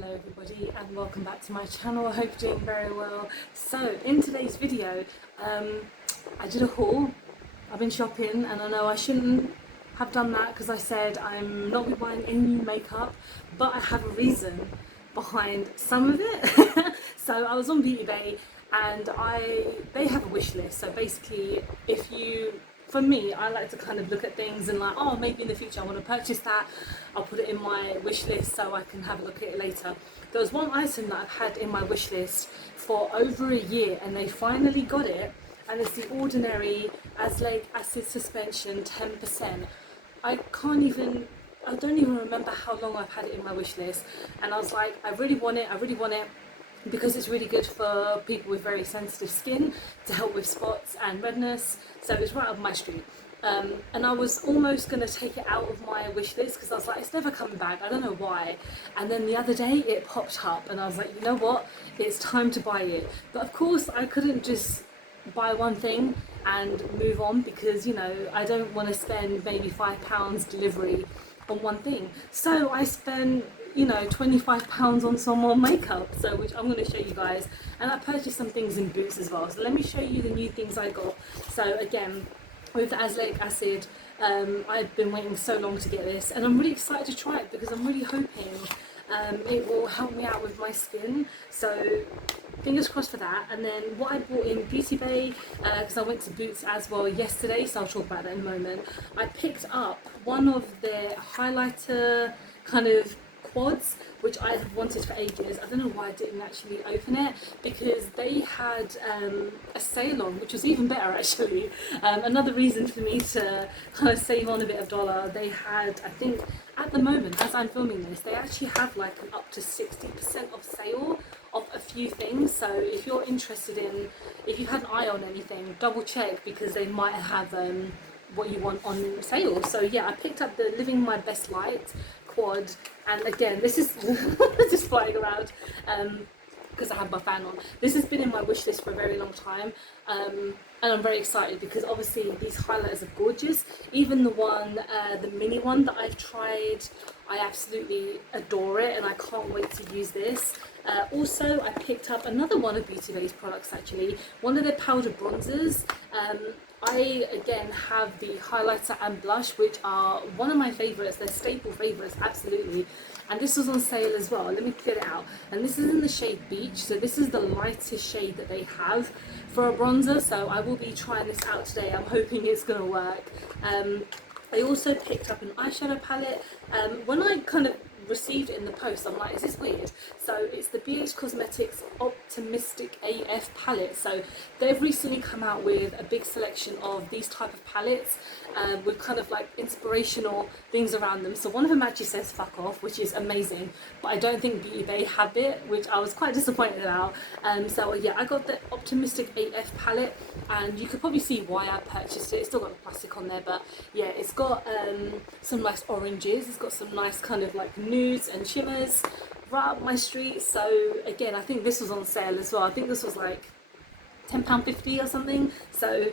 Hello everybody and welcome back to my channel. I hope you're doing very well. So in today's video I did a haul. I've been shopping and I know I shouldn't have done that because I said I'm not be buying any new makeup, but I have a reason behind some of it. So I was on Beautybay and they have a wish list. So basically for me, I like to kind of look at things and like, oh, maybe in the future I want to purchase that. I'll put it in my wish list so I can have a look at it later. There was one item that I've had in my wish list for over a year and they finally got it, and it's the Ordinary Azelaic Acid Suspension 10%. I don't even remember how long I've had it in my wish list, and I was like, I really want it, because it's really good for people with very sensitive skin to help with spots and redness, so it's right up my street. And I was almost going to take it out of my wish list because I was like, it's never coming back, I don't know why. And then the other day it popped up and I was like, you know what, it's time to buy it. But of course I couldn't just buy one thing and move on because, you know, I don't want to spend maybe £5 delivery on one thing. So I spent, you know, £25 on some more makeup, so which I'm going to show you guys. And I purchased some things in Boots as well, so let me show you the new things I got. So again, with the Azelaic Acid, I've been waiting so long to get this and I'm really excited to try it because I'm really hoping it will help me out with my skin, so fingers crossed for that. And then what I bought in Beautybay, because I went to Boots as well yesterday, so I'll talk about that in a moment. I picked up one of their highlighter kind of quads, which I have wanted for ages. I don't know why I didn't actually open it, because they had a sale on, which was even better actually. Another reason for me to kind of save on a bit of dollar. They had, I think at the moment as I'm filming this, they actually have like an up to 60% off sale of a few things. So if you're interested in, if you had an eye on anything, double check because they might have what you want on sale. So yeah, I picked up the Living My Best Light quad, and again, this is just flying around because I have my fan on. This has been in my wish list for a very long time, and I'm very excited because obviously these highlighters are gorgeous. Even the mini one that I've tried, I absolutely adore it and I can't wait to use this. Also, I picked up another one of Beautybay's products actually, one of their powder bronzers. I again have the highlighter and blush, which are one of my favourites, they're staple favourites, absolutely. And this was on sale as well, let me get it out. And this is in the shade Beach, so this is the lightest shade that they have for a bronzer, so I will be trying this out today. I'm hoping it's going to work. I also picked up an eyeshadow palette. When I kind of received it in the post, I'm like, is this weird? So it's the BH Cosmetics Optimistic AF palette. So they've recently come out with a big selection of these type of palettes with kind of like inspirational things around them. So one of them actually says fuck off, which is amazing, but I don't think Beautybay have it, which I was quite disappointed about. So yeah, I got the Optimistic AF palette and you could probably see why I purchased it. It's still got the plastic on there, but yeah, it's got some nice oranges, it's got some nice kind of like nudes and shimmers right up my street. So again, I think this was on sale as well. I think this was like £10.50 or something, so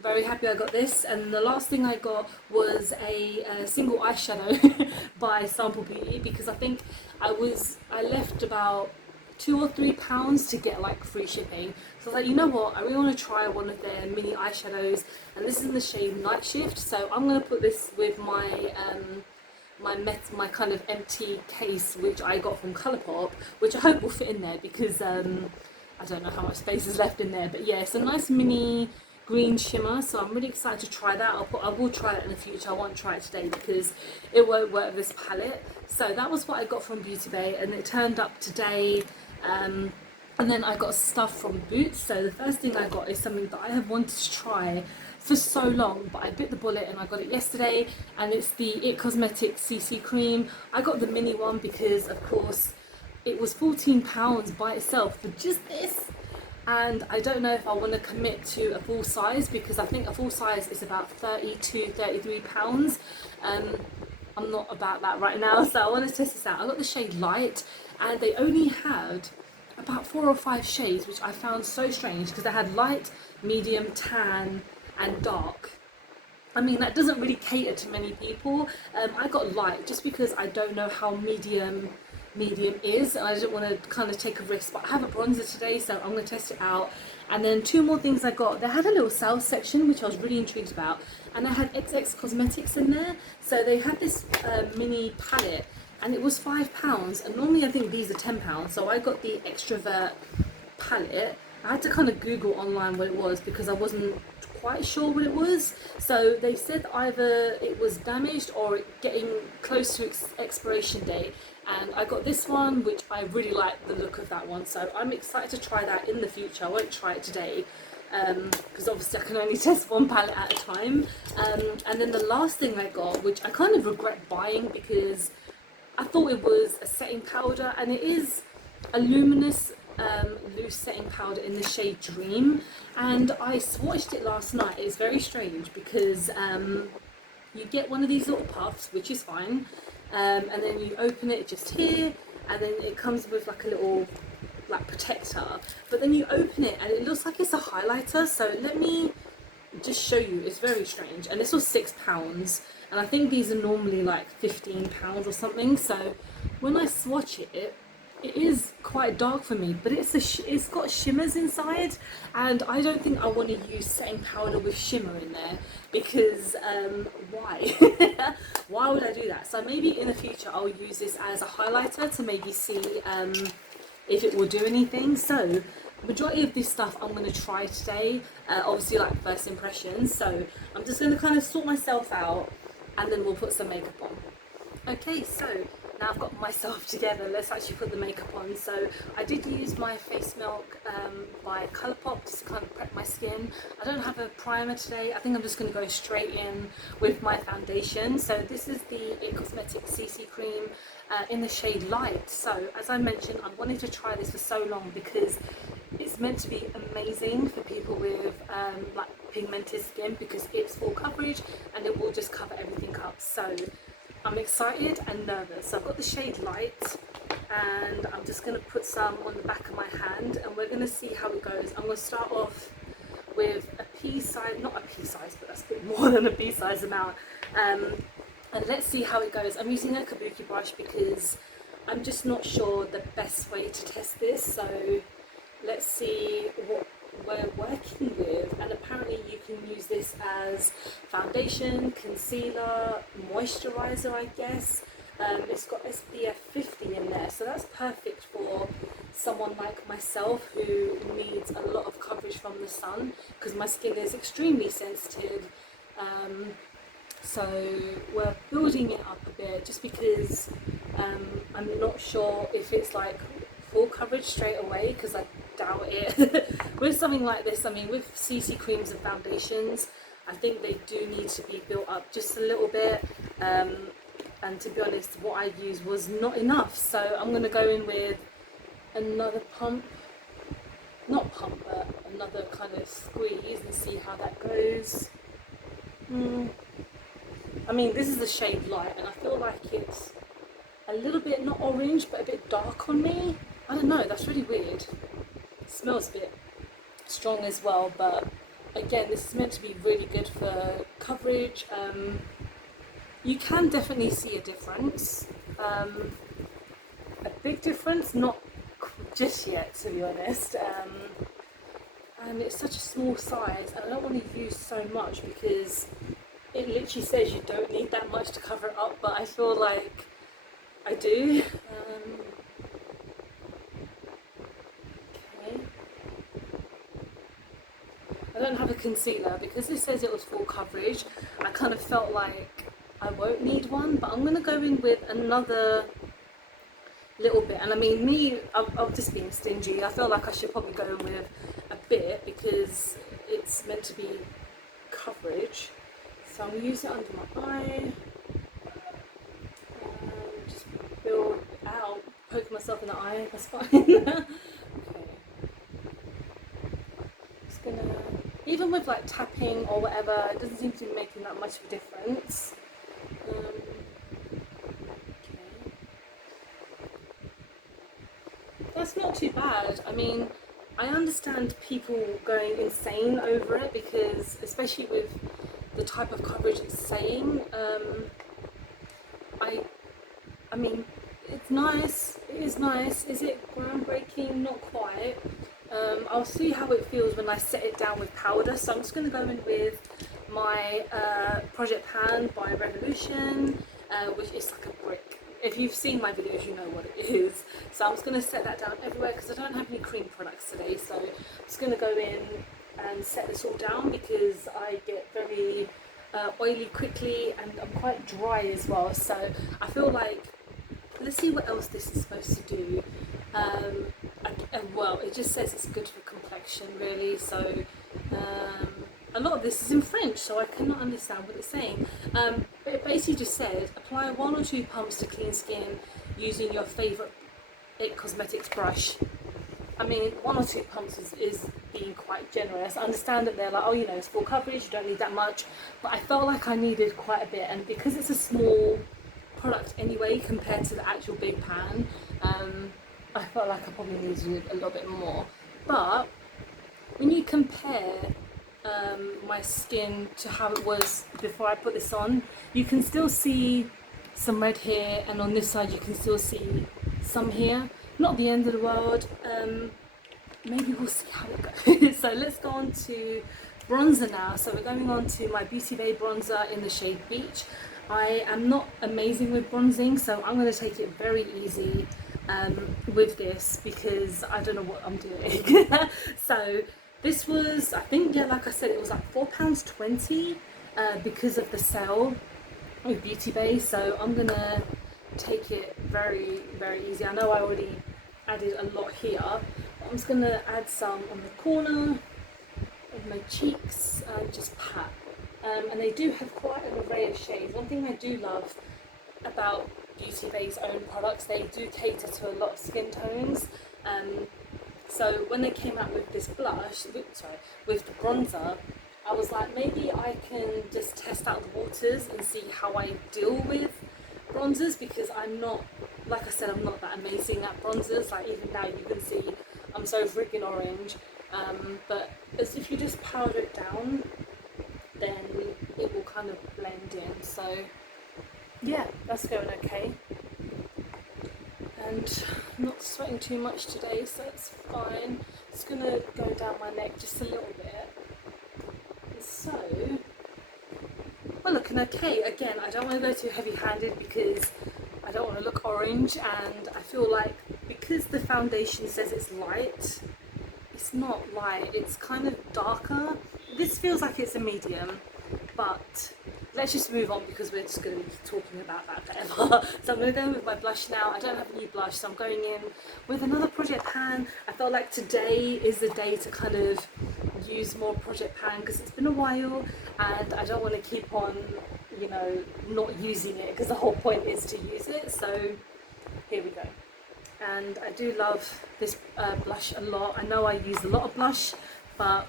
very happy I got this. And the last thing I got was a single eyeshadow by Sample Beauty, because I think I left about £2 or £3 to get like free shipping. So I was like, you know what, I really want to try one of their mini eyeshadows, and this is in the shade Night Shift. So I'm going to put this with my my kind of empty case, which I got from Colourpop, which I hope will fit in there because I don't know how much space is left in there. But yeah, it's a nice mini green shimmer, so I'm really excited to try that. I will try it in the future. I won't try it today because it won't work with this palette. So that was what I got from Beautybay, and it turned up today. And then I got stuff from Boots. So the first thing I got is something that I have wanted to try for so long, but I bit the bullet and I got it yesterday, and it's the It Cosmetics CC cream. I got the mini one because of course it was £14 by itself for just this, and I don't know if I want to commit to a full size because I think a full size is about £32–33. I'm not about that right now, so I want to test this out. I got the shade Light, and they only had about 4 or 5 shades, which I found so strange because they had light, medium, tan and dark. I mean, that doesn't really cater to many people. I got light just because I don't know how medium medium is, and I didn't want to kind of take a risk, but I have a bronzer today, so I'm going to test it out. And then two more things I got. They had a little sales section which I was really intrigued about, and they had XX cosmetics in there. So they had this mini palette, and it was £5, and normally I think these are £10. So I got the Extrovert palette. I had to kind of Google online what it was because I wasn't quite sure what it was. So they said either it was damaged or getting close to expiration date, and I got this one, which I really like the look of that one, so I'm excited to try that in the future. I won't try it today because obviously I can only test one palette at a time. And then the last thing I got, which I kind of regret buying because I thought it was a setting powder, and it is a luminous loose setting powder in the shade Dream, and I swatched it last night. It's very strange because you get one of these little puffs, which is fine, and then you open it just here, and then it comes with like a little like protector, but then you open it and it looks like it's a highlighter. So let me just show you. It's very strange, and this was £6, and I think these are normally like £15 or something. So when I swatch it, it is quite dark for me, but it's got shimmers inside, and I don't think I want to use setting powder with shimmer in there because why? Why would I do that? So maybe in the future I'll use this as a highlighter to maybe see if it will do anything. So majority of this stuff I'm going to try today, obviously like first impressions. So I'm just going to kind of sort myself out, and then we'll put some makeup on. Okay, so now I've got myself together, let's actually put the makeup on. So I did use my face milk by Colourpop to kind of prep my skin. I don't have a primer today. I think I'm just going to go straight in with my foundation. So this is the It Cosmetic CC cream in the shade Light. So as I mentioned, I wanted to try this for so long because it's meant to be amazing for people with like pigmented skin, because it's full coverage and it will just cover everything up. So I'm excited and nervous. So I've got the shade Light, and I'm just going to put some on the back of my hand, and we're going to see how it goes. I'm going to start off with a pea size, not a pea size, but that's a bit more than a pea size amount. And let's see how it goes. I'm using a kabuki brush because I'm just not sure the best way to test this. So let's see what we're working with, and apparently you can use this as foundation, concealer, moisturizer, I guess. It's got SPF 50 in there, so that's perfect for someone like myself who needs a lot of coverage from the sun, because my skin is extremely sensitive. So we're building it up a bit just because I'm not sure if it's like full coverage straight away, because I doubt it. With something like this, I mean, with CC creams and foundations, I think they do need to be built up just a little bit, and to be honest, what I used was not enough. So I'm going to go in with another pump, not pump, but another kind of squeeze, and see how that goes. I mean, this is the shade Light, and I feel like it's a little bit, not orange, but a bit dark on me. I don't know, that's really weird. It smells a bit strong as well, but again, this is meant to be really good for coverage. You can definitely see a difference, a big difference, not just yet to be honest. And it's such a small size, and I don't want to use so much because it literally says you don't need that much to cover it up, but I feel like I do. Okay. I don't have a concealer because it says it was full coverage. I kind of felt like I won't need one, but I'm going to go in with another little bit. And I mean, me, I'm just being stingy. I feel like I should probably go in with a bit because it's meant to be coverage. So I'm going to use it under my eye. Just build out, poke myself in the eye, that's fine. Okay. Just gonna, even with like tapping or whatever, it doesn't seem to be making that much of a difference. Okay. That's not too bad. I mean, I understand people going insane over it because, especially with the type of coverage it's saying, I mean, it's nice. It is nice. Is it groundbreaking? Not quite. I'll see how it feels when I set it down with powder. So I'm just going to go in with my Project Pan by Revolution, which is like a brick. If you've seen my videos, you know what it is. So I'm just going to set that down everywhere because I don't have any cream products today. So I'm just going to go in and set this all down because I get very oily quickly and I'm quite dry as well. So I feel like, let's see what else this is supposed to do. Well, it just says it's good for complexion, really. So a lot of this is in French, so I cannot understand what it's saying. But it basically just said apply 1 or 2 pumps to clean skin using your favourite It Cosmetics brush. I mean, 1 or 2 pumps is being quite generous. I understand that they're like, oh, you know, it's full coverage, you don't need that much. But I felt like I needed quite a bit, and because it's a small product anyway compared to the actual big pan, I felt like I probably needed a little bit more. But when you compare my skin to how it was before I put this on, you can still see some red here, and on this side you can still see some here. Not the end of the world. Maybe we'll see how it goes. So let's go on to bronzer now. So we're going on to my Beautybay bronzer in the shade Beach. I am not amazing with bronzing, so I'm going to take it very easy with this because I don't know what I'm doing. So this was, I think, yeah, like I said, it was like £4.20 because of the sale with Beautybay. So I'm going to take it very, very easy. I know I already added a lot here. I'm just going to add some on the corner of my cheeks and just pat. And they do have quite an array of shades. One thing I do love about Beautybay's own products, they do cater to a lot of skin tones. So when they came out with this blush, with the bronzer, I was like, maybe I can just test out the waters and see how I deal with bronzers, because I'm not, like I said, I'm not that amazing at bronzers. Like even now you can see I'm so freaking orange. But as if you just powder it down, then it will kind of blend in. So yeah, that's going okay. And I'm not sweating too much today, so it's fine. Just gonna go down my neck just a little bit. So we're looking okay. Again, I don't want to go too heavy-handed because I don't want to look orange, and I feel like because the foundation says it's light, it's not light, it's kind of darker. This feels like it's a medium, but let's just move on because we're just going to be talking about that forever. So I'm going to go with my blush now. I don't have a new blush, so I'm going in with another Project Pan. I felt like today is the day to kind of use more Project Pan because it's been a while and I don't want to keep on, you know, not using it because the whole point is to use it. So here we go. And I do love this blush a lot. I know I use a lot of blush, but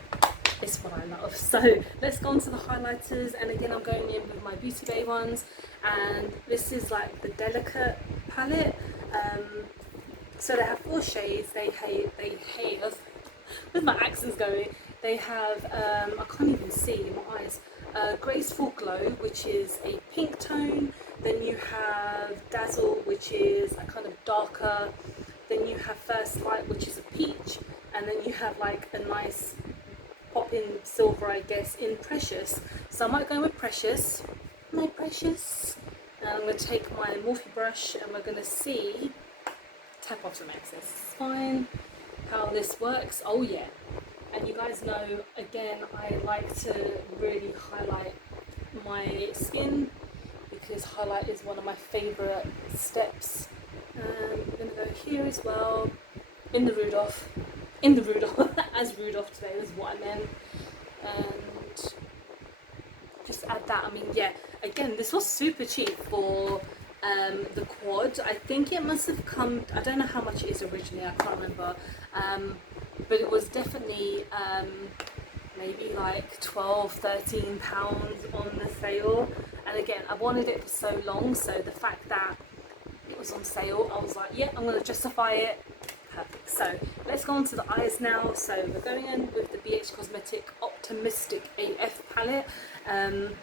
it's what I love. So let's go on to the highlighters, and again I'm going in with my Beautybay ones, and this is like the Delicate palette. So they have 4 shades. They have with my accents going, they have I can't even see in my eyes, Graceful Glow, which is a pink tone. Then you have Dazzle, which is a kind of darker. Then you have First Light, which is a peach, and then you have like a nice pop-in silver, I guess, in Precious. So I might go with Precious, my Precious. And I'm going to take my Morphe brush and we're going to see, tap off some excess, it's fine, how this works. Oh yeah, and you guys know, again, I like to really highlight my skin because highlight is one of my favourite steps. And we're going to go here as well, in the Rudolph, as Rudolph today is what I meant, and just add that. I mean, yeah, again, this was super cheap for the quad. I think it must have come, I don't know how much it is originally, I can't remember, but it was definitely maybe like £12-13 on the sale. And again, I wanted it for so long, so the fact that it was on sale, I was like, yeah, I'm going to justify it. Perfect. So let's go on to the eyes now. So we're going in with the BH Cosmetic Optimistic AF palette, and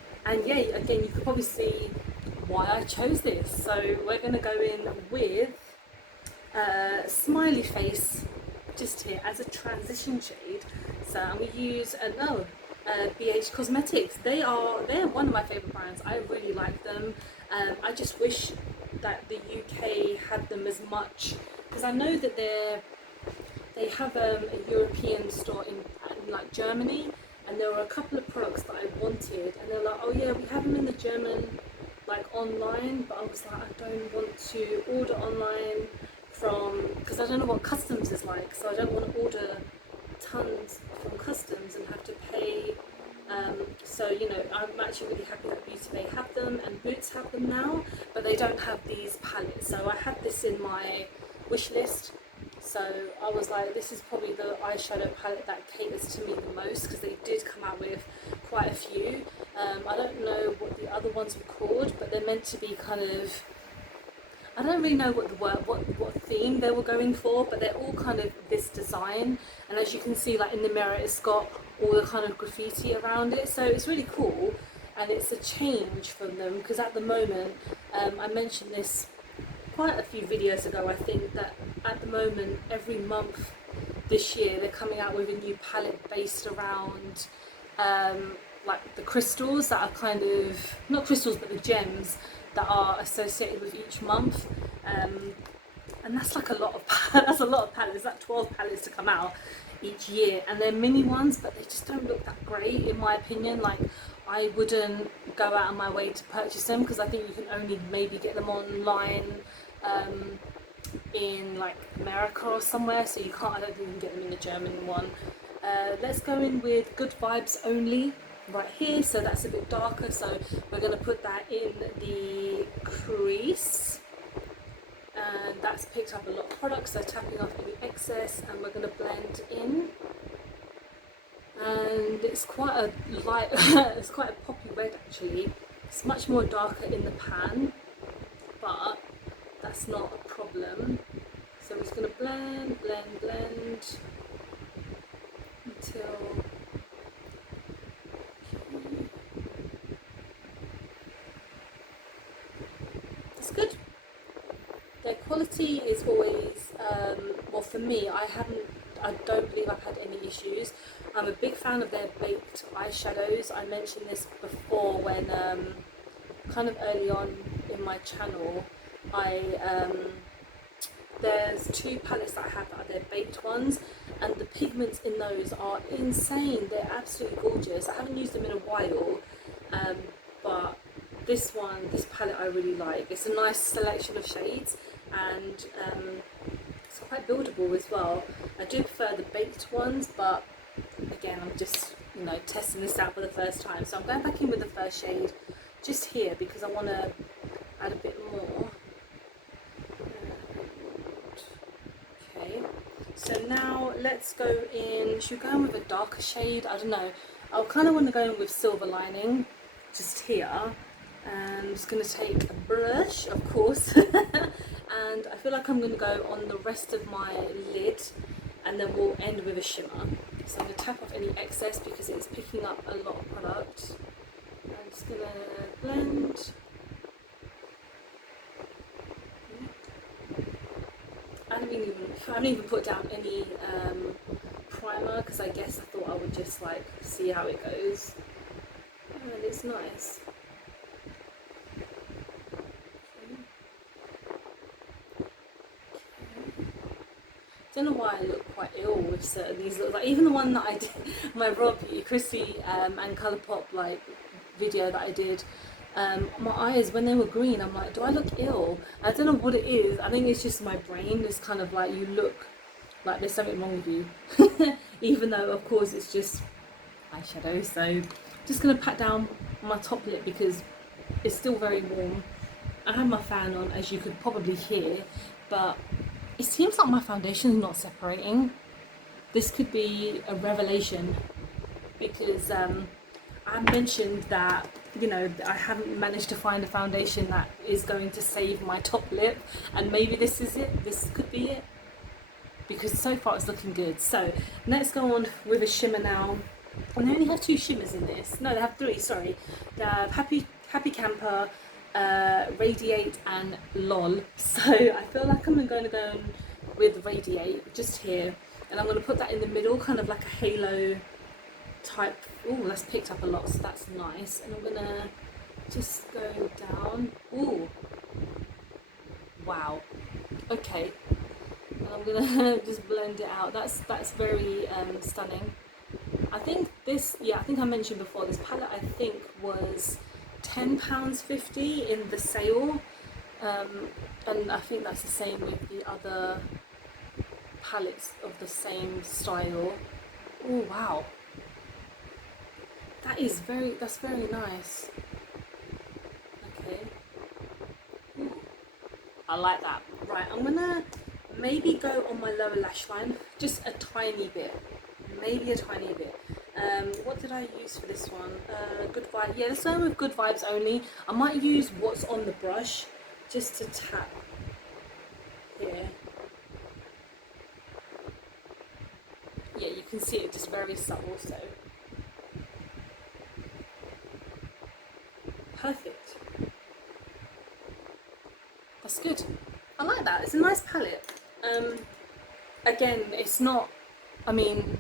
yeah, again, you can probably see why I chose this. So we're going to go in with Smiley Face just here as a transition shade. So I'm going to use BH Cosmetics. They're one of my favourite brands. I really like them. I just wish that the UK had them as much, because I know that they have a European store in like Germany, and there were a couple of products that I wanted, and they're like, oh yeah, we have them in the German like online, but I was like, I don't want to order online because I don't know what customs is like, so I don't want to order tons from customs and have to pay. So you know, I'm actually really happy that Beautybay have them and Boots have them now, but they don't have these palettes. So I had this in my wish list, so I was like, this is probably the eyeshadow palette that caters to me the most, because they did come out with quite a few. I don't know what the other ones were called, but they're meant to be kind of, I don't really know what theme they were going for, but they're all kind of this design, and as you can see, like in the mirror, it's got all the kind of graffiti around it, so it's really cool, and it's a change from them, because at the moment, I mentioned this quite a few videos ago, I think, that at the moment, every month this year, they're coming out with a new palette based around like the crystals that are kind of, not crystals, but the gems that are associated with each month, and that's like a lot of that's a lot of palettes. That's 12 palettes to come out each year, and they're mini ones, but they just don't look that great in my opinion. Like, I wouldn't go out of my way to purchase them, because I think you can only maybe get them online in like America or somewhere, so you can't, I don't think you can get them in the German one. Let's go in with Good Vibes Only right here, so that's a bit darker, so we're going to put that in the crease, and that's picked up a lot of products, so tapping off any excess, and we're going to blend in, and it's quite a light it's quite a poppy red actually. It's much more darker in the pan, but that's not a problem. So I'm just going to blend until it's good. Their quality is always, well, for me, I don't believe I've had any issues. I'm a big fan of their baked eyeshadows. I mentioned this before when, kind of early on in my channel, there's two palettes that I have that are their baked ones, and the pigments in those are insane. They're absolutely gorgeous. I haven't used them in a while, but this palette I really like. It's a nice selection of shades, and it's quite buildable as well. I do prefer the baked ones, but again, I'm just, you know, testing this out for the first time. So I'm going back in with the first shade just here, because I want to add a bit more. Okay, so now let's go in, should we go in with a darker shade? I don't know, I kind of want to go in with Silver Lining just here, and I'm just going to take a brush, of course, and I feel like I'm going to go on the rest of my lid, and then we'll end with a shimmer. So I'm going to tap off any excess because it's picking up a lot of product. I'm just going to blend. I haven't even put down any primer, because I guess I thought I would just like see how it goes, and it's nice. I don't know why I look quite ill with certain these looks. Like even the one that I did, my Raw Beauty Chrissy and Colourpop like video that I did, my eyes when they were green, I'm like, do I look ill? I don't know what it is. I think it's just my brain. It's kind of like you look like there's something wrong with you, even though of course it's just eyeshadow. So just gonna pat down my top lip because it's still very warm. I have my fan on, as you could probably hear, but it seems like my foundation is not separating. This could be a revelation, because I mentioned that, you know, I haven't managed to find a foundation that is going to save my top lip, and maybe this is it. This could be it, because so far it's looking good. So let's go on with a shimmer now. And they only have two shimmers in this. No, they have three, sorry. They have Happy Camper, Radiate and LOL. So I feel like I'm going to go with Radiate just here, and I'm going to put that in the middle, kind of like a halo type. Oh, that's picked up a lot, so that's nice. And I'm going to just go down. Oh, wow. Okay. And I'm going to just blend it out. That's very stunning. I think this, yeah, I think I mentioned before, this palette I think was £10.50 in the sale, and I think that's the same with the other palettes of the same style. Oh wow, that's very nice. Okay, ooh, I like that. Right, I'm gonna maybe go on my lower lash line, just a tiny bit, maybe a tiny bit. What did I use for this one? Good Vibes. Yeah, this one with Good Vibes only. I might use what's on the brush just to tap here. Yeah, you can see it just very subtle, so perfect. That's good. I like that. It's a nice palette. Again, it's not, I mean,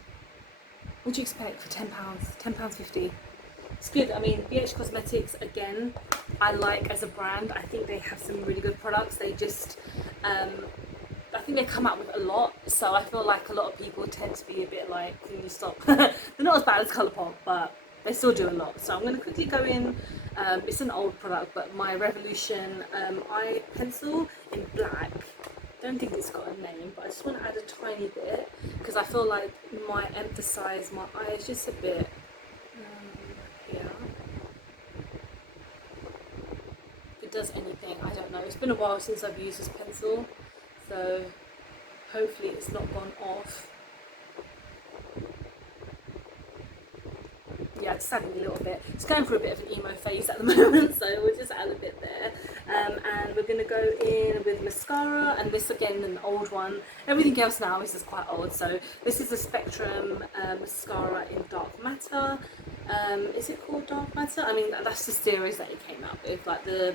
what do you expect for £10? £10.50. It's good. I mean, BH Cosmetics, again, I like as a brand. I think they have some really good products. They just, I think they come out with a lot. So I feel like a lot of people tend to be a bit like, can you stop? They're not as bad as Colourpop, but they still do a lot. So I'm going to quickly go in. It's an old product, but my Revolution eye pencil in black. Don't think it's got a name, but I just want to add a tiny bit because I feel like might emphasize my eyes just a bit here. If it does anything, I don't know. It's been a while since I've used this pencil, so hopefully it's not gone off. Yeah, just adding a little bit. It's going through a bit of an emo phase at the moment, so we'll just add a bit there. And we're going to go in with mascara, and this again an old one. Everything else now is just quite old, so this is the Spectrum mascara in Dark Matter. Is it called Dark Matter? I mean, that's the series that it came out with, like the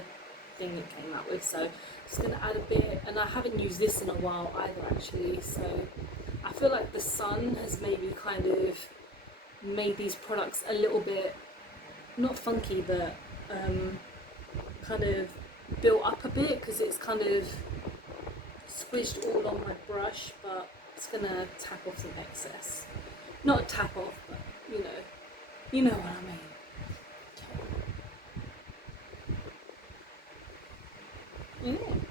thing it came out with. So just going to add a bit, and I haven't used this in a while either actually, so I feel like the sun has maybe kind of made these products a little bit, not funky, but kind of built up a bit because it's kind of squished all on my brush, but it's gonna tap off some excess. Not tap off, but you know what I mean. Okay.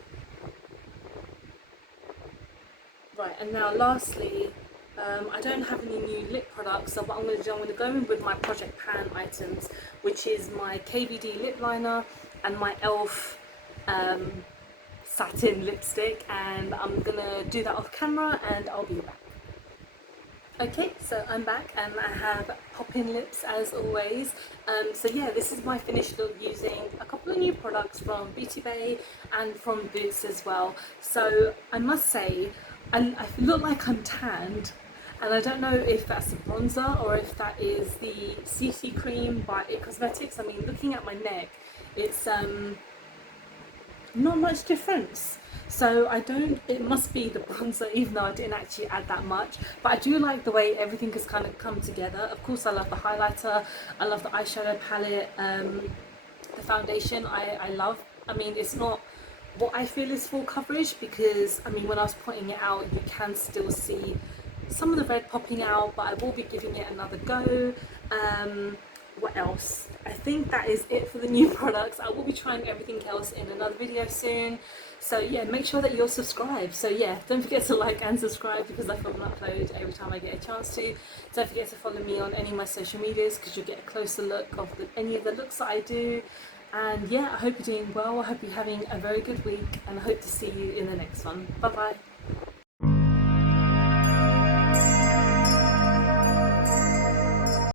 Right, and now lastly, I don't have any new lip products, so what I'm going to do, I'm going to go in with my Project Pan items, which is my KVD lip liner and my e.l.f. satin lipstick, and I'm going to do that off camera and I'll be back. Okay, so I'm back and I have pop-in lips as always. So yeah, this is my finished look using a couple of new products from Beautybay and from Boots as well. So I must say, I look like I'm tanned, and I don't know if that's a bronzer or if that is the CC cream by It Cosmetics. I mean, looking at my neck, it's not much difference. So it must be the bronzer, even though I didn't actually add that much. But I do like the way everything has kind of come together. Of course, I love the highlighter, I love the eyeshadow palette, the foundation I love. I mean, it's not what I feel is full coverage because, I mean, when I was pointing it out, you can still see some of the red popping out, but I will be giving it another go. What else? I think that is it for the new products. I will be trying everything else in another video soon. So yeah, make sure that you're subscribed. So yeah, don't forget to like and subscribe because I film and upload every time I get a chance to. Don't forget to follow me on any of my social medias because you'll get a closer look of any of the looks that I do. And yeah, I hope you're doing well. I hope you're having a very good week, and I hope to see you in the next one. Bye bye.